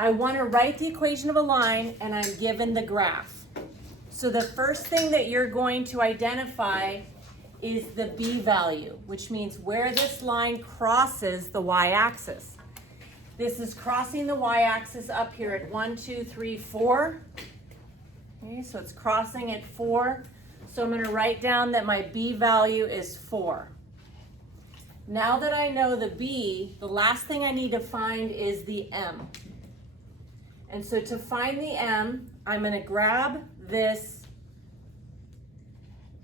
I want to write the equation of a line and I'm given the graph. So the first thing that you're going to identify is the b value, which means where this line crosses the y-axis. This is crossing the y-axis up here at 1, 2, 3, 4. Okay, so it's crossing at 4. So I'm going to write down that my b value is 4. Now that I know the b, the last thing I need to find is the m. And so to find the m, I'm going to grab this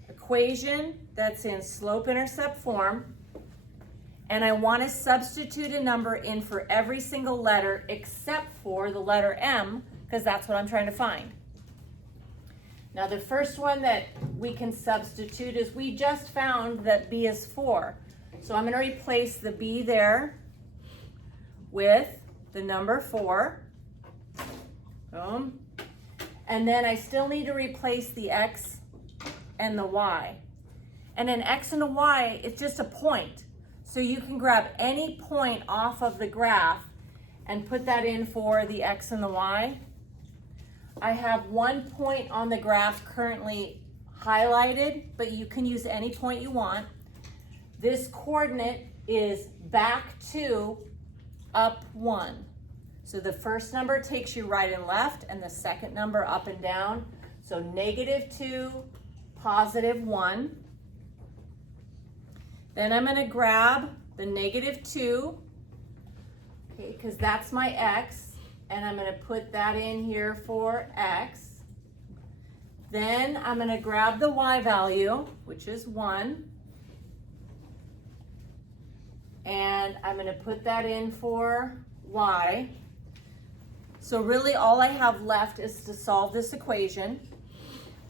equation that's in slope-intercept form, and I want to substitute a number in for every single letter except for the letter m, because that's what I'm trying to find. Now the first one that we can substitute is we just found that b is 4. So I'm going to replace the b there with the number 4. Boom. And then I still need to replace the x and the y. And an x and a y, it's just a point. So you can grab any point off of the graph and put that in for the x and the y. I have one point on the graph currently highlighted, but you can use any point you want. This coordinate is back 2, up 1. So the first number takes you right and left, and the second number up and down. So -2, +1. Then I'm going to grab the -2, okay, because that's my x, and I'm going to put that in here for x. Then I'm going to grab the y value, which is 1, and I'm going to put that in for y. So really all I have left is to solve this equation.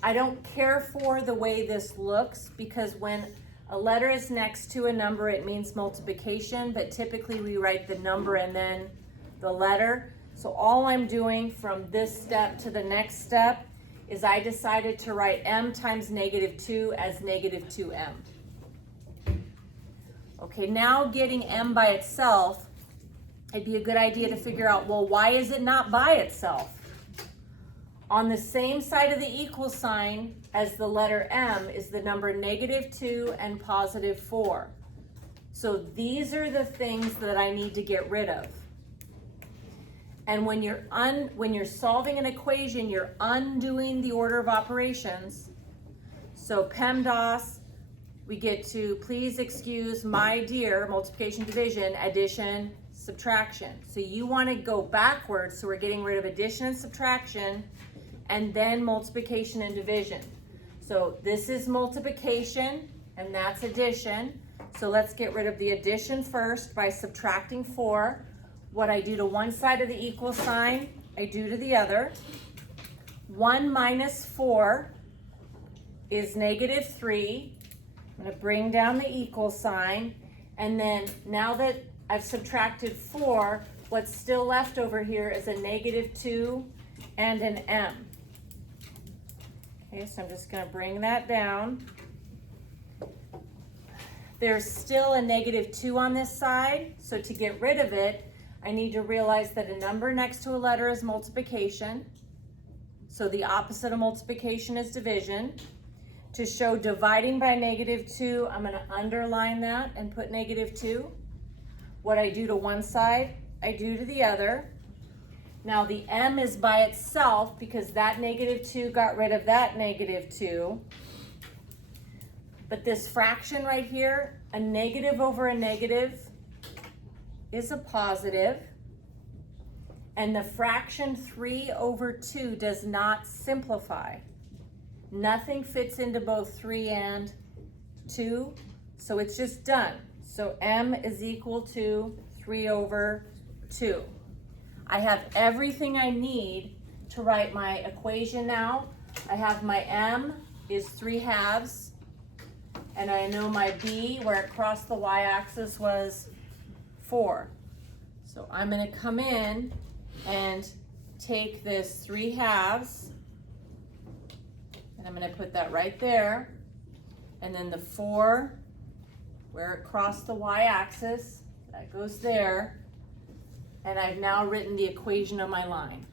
I don't care for the way this looks because when a letter is next to a number, it means multiplication, but typically we write the number and then the letter. So all I'm doing from this step to the next step is I decided to write m times -2 as -2m. Okay, now getting m by itself, it'd be a good idea to figure out, well, why is it not by itself? On the same side of the equal sign as the letter m is the number -2 and +4. So these are the things that I need to get rid of. And when you're solving an equation, you're undoing the order of operations. So PEMDAS, we get to please excuse my dear multiplication, division, addition, subtraction. So you want to go backwards, so we're getting rid of addition and subtraction, and then multiplication and division. So this is multiplication, and that's addition. So let's get rid of the addition first by subtracting 4. What I do to one side of the equal sign, I do to the other. 1 minus 4 is -3. I'm going to bring down the equal sign, and then now that I've subtracted 4, what's still left over here is a -2 and an m. Okay, so I'm just going to bring that down. There's still a -2 on this side, so to get rid of it, I need to realize that a number next to a letter is multiplication. So the opposite of multiplication is division. To show dividing by -2, I'm going to underline that and put -2. What I do to one side, I do to the other. Now the m is by itself because that -2 got rid of that -2. But this fraction right here, a negative over a negative is a positive. And the fraction 3 over 2 does not simplify. Nothing fits into both 3 and 2, so it's just done. So m is equal to 3 over 2. I have everything I need to write my equation now. I have my m is 3/2, and I know my b, where it crossed the y-axis, was 4. So I'm going to come in and take this 3/2, and I'm going to put that right there, and then the 4, where it crossed the y-axis, that goes there, And I've now written the equation of my line.